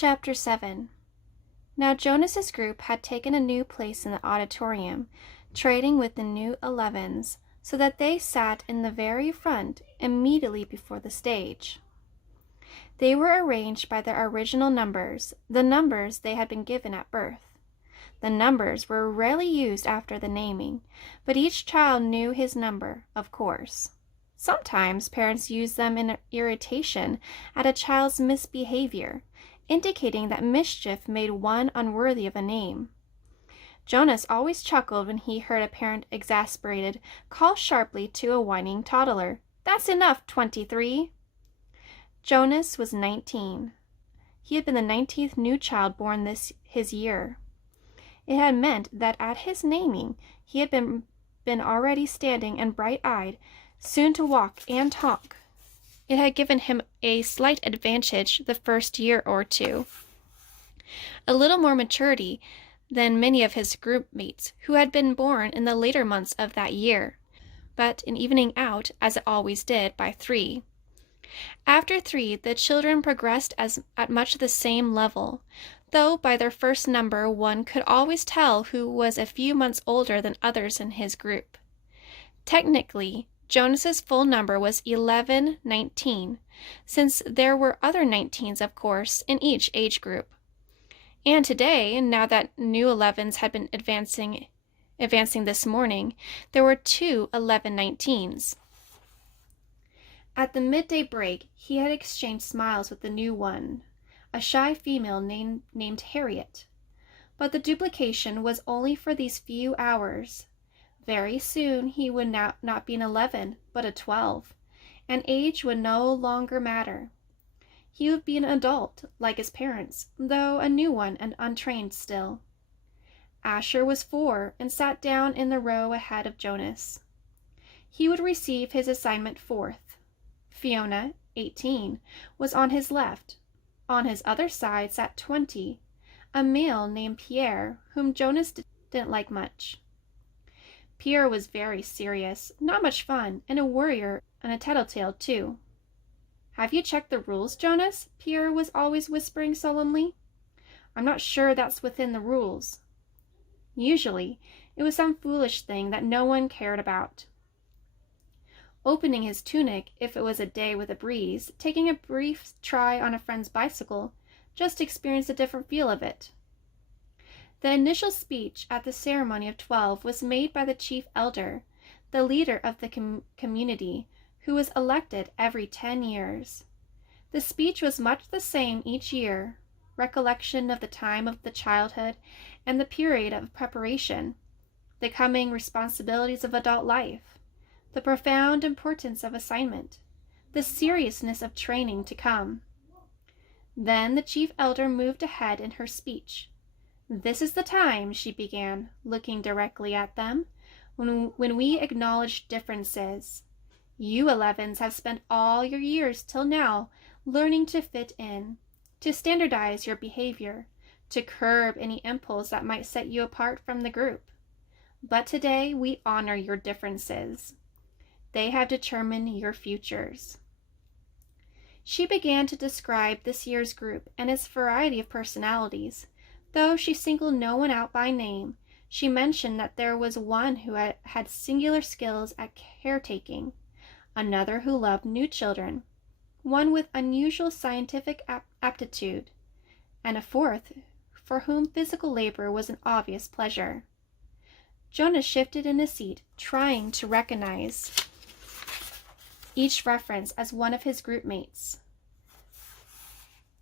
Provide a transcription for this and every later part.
Chapter 7. Now Jonas's group had taken a new place in the auditorium, trading with the new 11s, so that they sat in the very front, immediately before the stage. They were arranged by their original numbers, the numbers they had been given at birth. The numbers were rarely used after the naming, but each child knew his number, of course. Sometimes parents used them in irritation at a child's misbehavior, indicating that mischief made one unworthy of a name. Jonas always chuckled when he heard a parent, exasperated, call sharply to a whining toddler, "That's enough, 23." Jonas was 19. He had been the 19th new child born his year. It had meant that at his naming he had been already standing and bright-eyed, soon to walk and talk. It had given him a slight advantage the first year or two, a little more maturity than many of his group mates who had been born in the later months of that year, but in evening out, as it always did, by 3. After 3, the children progressed at much the same level, though by their first number one could always tell who was a few months older than others in his group. Technically, Jonas's full number was 1119, since there were other 19s, of course, in each age group. And today, now that new 11s had been advancing this morning, there were 2 1119s. At the midday break, he had exchanged smiles with the new one, a shy female named Harriet. But the duplication was only for these few hours. Very soon he would not be an 11, but a 12, and age would no longer matter. He would be an adult, like his parents, though a new one and untrained still. Asher was 4 and sat down in the row ahead of Jonas. He would receive his assignment 4th. Fiona, 18, was on his left. On his other side sat 20, a male named Pierre, whom Jonas didn't like much. Pierre was very serious, not much fun, and a worrier and a tattletale too. "Have you checked the rules, Jonas?" Pierre was always whispering solemnly. "I'm not sure that's within the rules." Usually, it was some foolish thing that no one cared about. Opening his tunic if it was a day with a breeze, taking a brief try on a friend's bicycle, just experienced a different feel of it. The initial speech at the ceremony of 12 was made by the chief elder, the leader of the community, who was elected every 10 years. The speech was much the same each year, recollection of the time of the childhood and the period of preparation, the coming responsibilities of adult life, the profound importance of assignment, the seriousness of training to come. Then the chief elder moved ahead in her speech. "This is the time," she began, looking directly at them, when we acknowledge differences. You 11s have spent all your years till now learning to fit in, to standardize your behavior, to curb any impulse that might set you apart from the group. But today we honor your differences. They have determined your futures. She began to describe this year's group and its variety of personalities. Though she singled no one out by name, she mentioned that there was one who had singular skills at caretaking, another who loved new children, one with unusual scientific aptitude, and a 4th for whom physical labor was an obvious pleasure. Jonas shifted in his seat, trying to recognize each reference as one of his group mates.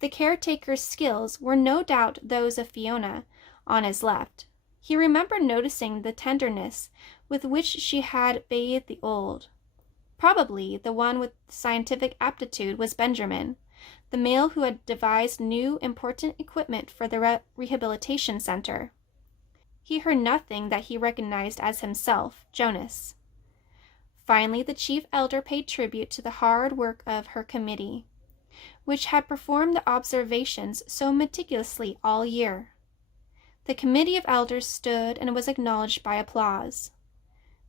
The caretaker's skills were no doubt those of Fiona, on his left. He remembered noticing the tenderness with which she had bathed the old. Probably the one with scientific aptitude was Benjamin, the male who had devised new important equipment for the rehabilitation center. He heard nothing that he recognized as himself, Jonas. Finally, the chief elder paid tribute to the hard work of her committee, which had performed the observations so meticulously all year. The committee of elders stood and was acknowledged by applause.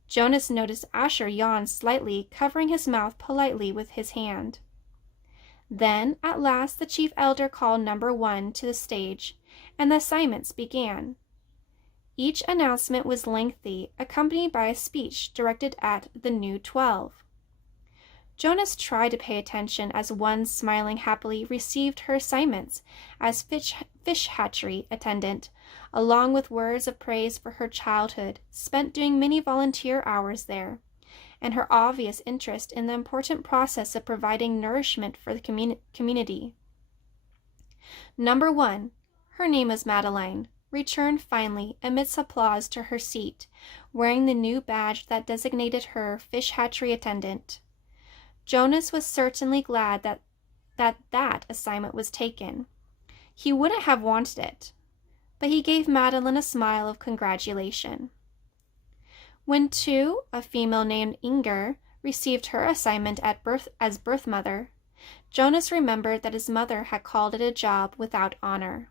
Jonas noticed Asher yawn slightly, covering his mouth politely with his hand. Then, at last, the chief elder called number 1 to the stage, and the assignments began. Each announcement was lengthy, accompanied by a speech directed at the new 12. Jonas tried to pay attention as one smiling happily received her assignments as fish hatchery attendant, along with words of praise for her childhood spent doing many volunteer hours there, and her obvious interest in the important process of providing nourishment for the community. Number 1, her name was Madeline, returned finally amidst applause to her seat, wearing the new badge that designated her fish hatchery attendant. Jonas was certainly glad that assignment was taken. He wouldn't have wanted it, but he gave Madeline a smile of congratulation. When a female named Inger, received her assignment as birth mother, Jonas remembered that his mother had called it a job without honor.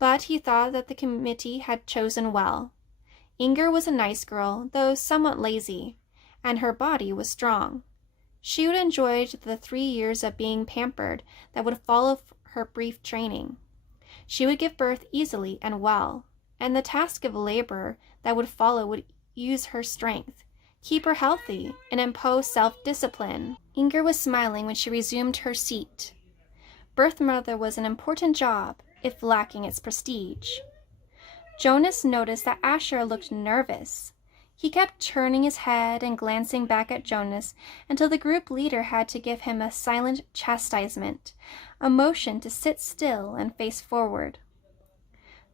But he thought that the committee had chosen well. Inger was a nice girl, though somewhat lazy, and her body was strong. She would enjoy the 3 years of being pampered that would follow her brief training. She would give birth easily and well, and the task of labor that would follow would use her strength, keep her healthy, and impose self-discipline. Inger was smiling when she resumed her seat. Birth mother was an important job, if lacking its prestige. Jonas noticed that Asher looked nervous. He kept turning his head and glancing back at Jonas until the group leader had to give him a silent chastisement, a motion to sit still and face forward.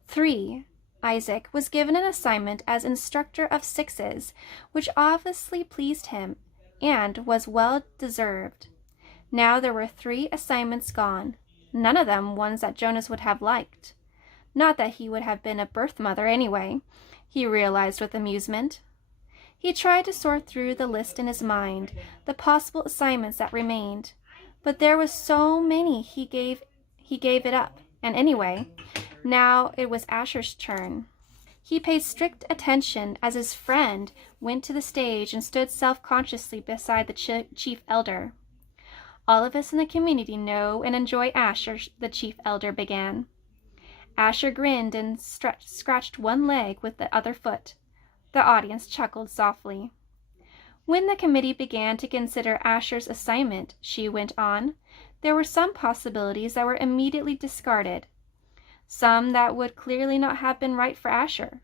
3. Isaac was given an assignment as instructor of 6s, which obviously pleased him and was well deserved. Now there were 3 assignments gone, none of them ones that Jonas would have liked. Not that he would have been a birth mother anyway, he realized with amusement. He tried to sort through the list in his mind, the possible assignments that remained, but there was so many he gave it up, and anyway, now it was Asher's turn. He paid strict attention as his friend went to the stage and stood self-consciously beside the chief elder. All of us in the community know and enjoy Asher, the chief elder began. Asher grinned and scratched one leg with the other foot. The audience chuckled softly. When the committee began to consider Asher's assignment, she went on, there were some possibilities that were immediately discarded, some that would clearly not have been right for Asher.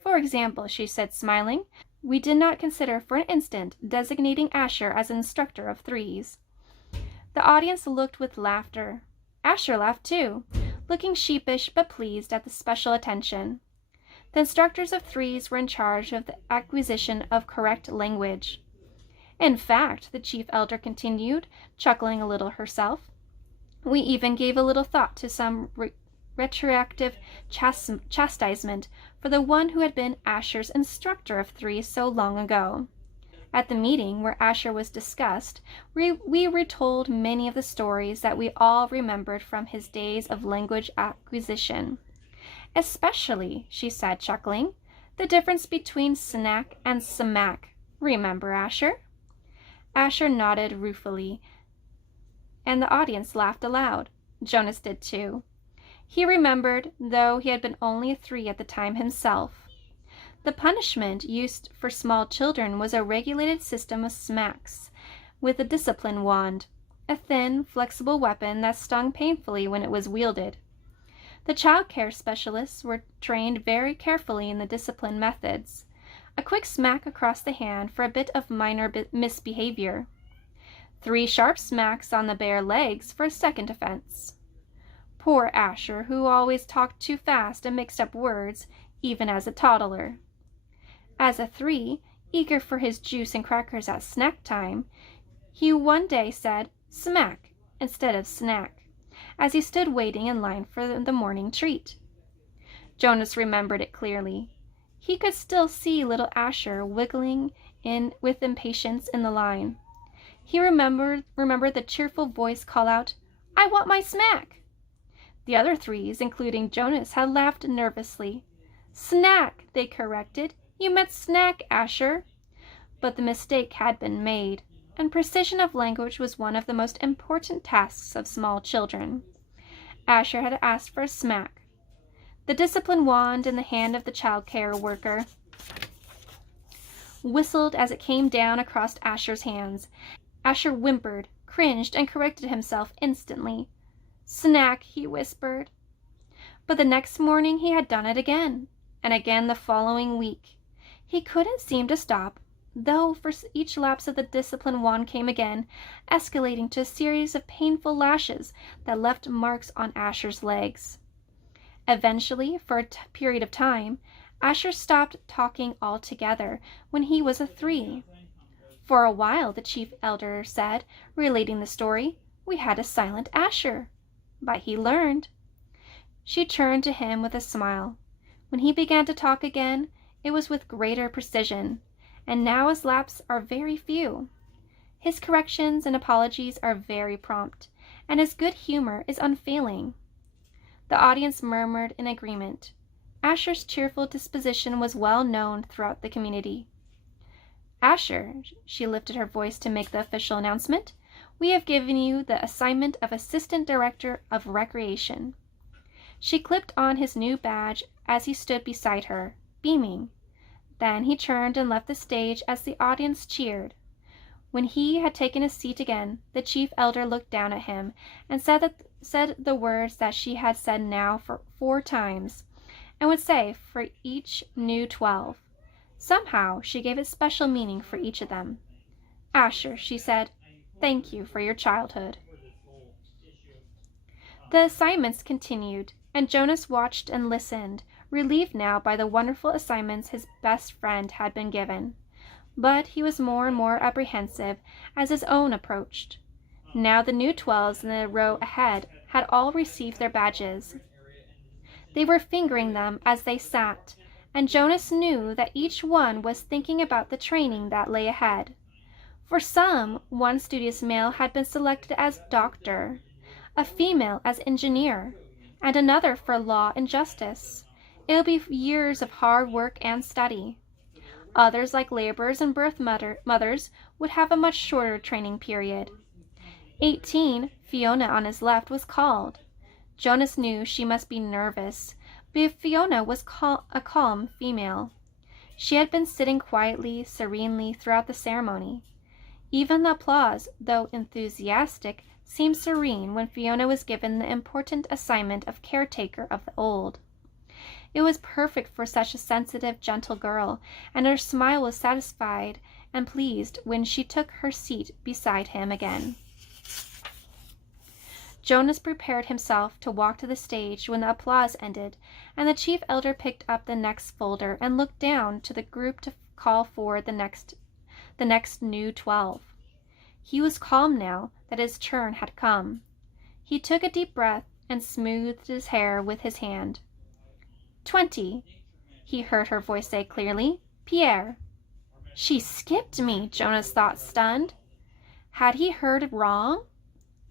For example, she said, smiling, we did not consider for an instant designating Asher as an instructor of 3s. The audience looked with laughter. Asher laughed too, looking sheepish but pleased at the special attention. The instructors of 3s were in charge of the acquisition of correct language. In fact, the chief elder continued, chuckling a little herself, we even gave a little thought to some retroactive chastisement for the one who had been Asher's instructor of 3s so long ago. At the meeting where Asher was discussed, we retold many of the stories that we all remembered from his days of language acquisition. Especially, she said, chuckling, the difference between snack and smack. Remember, Asher? Asher nodded ruefully, and the audience laughed aloud. Jonas did too. He remembered, though he had been only a 3 at the time himself. The punishment used for small children was a regulated system of smacks with a discipline wand, a thin, flexible weapon that stung painfully when it was wielded. The child care specialists were trained very carefully in the discipline methods. A quick smack across the hand for a bit of minor misbehavior. 3 sharp smacks on the bare legs for a second offense. Poor Asher, who always talked too fast and mixed up words, even as a toddler. As a 3, eager for his juice and crackers at snack time, he one day said smack instead of snack, as he stood waiting in line for the morning treat. Jonas remembered it clearly. He could still see little Asher wiggling in with impatience in the line. He remembered the cheerful voice call out, I want my smack. The other 3s, including Jonas, had laughed nervously. Snack, they corrected. You meant snack, Asher. But the mistake had been made. and precision of language was one of the most important tasks of small children. Asher had asked for a smack. The discipline wand in the hand of the child care worker whistled as it came down across Asher's hands. Asher whimpered, cringed, and corrected himself instantly. "Snack," he whispered. But the next morning he had done it again, and again the following week. He couldn't seem to stop, though for each lapse of the discipline wand came again, escalating to a series of painful lashes that left marks on Asher's legs. Eventually, for a period of time, Asher stopped talking altogether when he was a 3. For a while, the chief elder said, relating the story, we had a silent Asher. But he learned. She turned to him with a smile. When he began to talk again, it was with greater precision, and now his lapses are very few. His corrections and apologies are very prompt, and his good humor is unfailing. The audience murmured in agreement. Asher's cheerful disposition was well known throughout the community. "Asher," she lifted her voice to make the official announcement, "we have given you the assignment of Assistant Director of Recreation." She clipped on his new badge as he stood beside her, beaming. Then he turned and left the stage as the audience cheered. When he had taken his seat again, the chief elder looked down at him and said the words that she had said now for 4 times, and would say for each new 12. Somehow she gave it special meaning for each of them. "Asher," she said, "thank you for your childhood." The assignments continued, and Jonas watched and listened, relieved now by the wonderful assignments his best friend had been given. But he was more and more apprehensive as his own approached. Now the new 12s in the row ahead had all received their badges. They were fingering them as they sat, and Jonas knew that each one was thinking about the training that lay ahead. For some, one studious male had been selected as doctor, a female as engineer, and another for law and justice. It would be years of hard work and study. Others, like laborers and birth mothers, would have a much shorter training period. 18, Fiona on his left, was called. Jonas knew she must be nervous, but Fiona was a calm female. She had been sitting quietly, serenely throughout the ceremony. Even the applause, though enthusiastic, seemed serene when Fiona was given the important assignment of caretaker of the old. It was perfect for such a sensitive, gentle girl, and her smile was satisfied and pleased when she took her seat beside him again. Jonas prepared himself to walk to the stage when the applause ended, and the chief elder picked up the next folder and looked down to the group to call for the next new 12. He was calm now that his turn had come. He took a deep breath and smoothed his hair with his hand. 20, he heard her voice say clearly. "Pierre." She skipped me, Jonas thought, stunned. Had he heard wrong?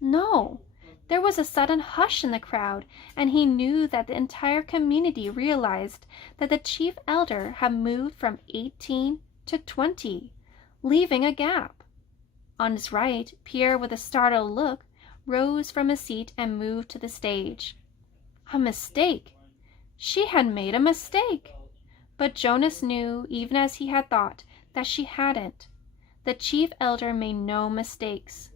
No. There was a sudden hush in the crowd, and he knew that the entire community realized that the chief elder had moved from 18 to 20, leaving a gap. On his right, Pierre, with a startled look, rose from his seat and moved to the stage. A mistake! She had made a mistake! But Jonas knew, even as he had thought, that she hadn't. The chief elder made no mistakes.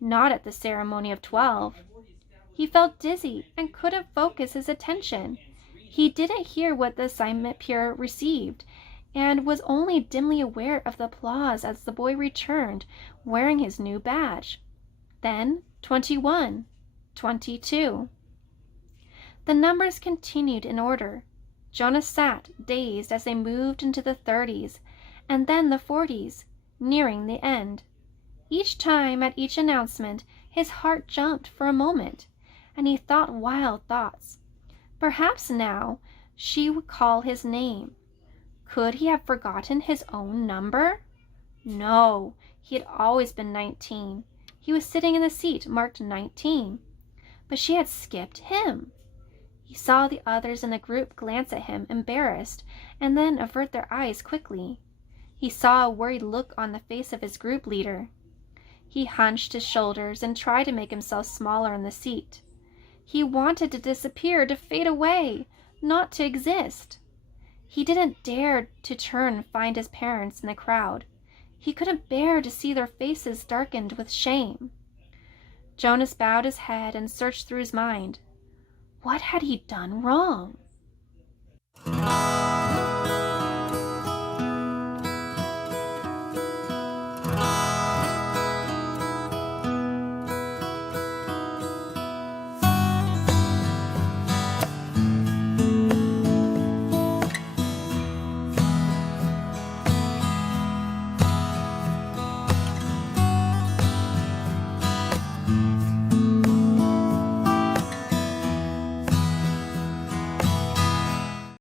Not at the ceremony of 12. He felt dizzy and couldn't focus his attention. He didn't hear what the assignment Pierre received, and was only dimly aware of the applause as the boy returned, wearing his new badge. Then 21, 22. The numbers continued in order. Jonas sat, dazed, as they moved into the 30s, and then the 40s, nearing the end. Each time at each announcement, his heart jumped for a moment, and he thought wild thoughts. Perhaps now she would call his name. Could he have forgotten his own number? No, he had always been 19. He was sitting in the seat marked 19. But she had skipped him. He saw the others in the group glance at him, embarrassed, and then avert their eyes quickly. He saw a worried look on the face of his group leader. He hunched his shoulders and tried to make himself smaller in the seat. He wanted to disappear, to fade away, not to exist. He didn't dare to turn and find his parents in the crowd. He couldn't bear to see their faces darkened with shame. Jonas bowed his head and searched through his mind. What had he done wrong?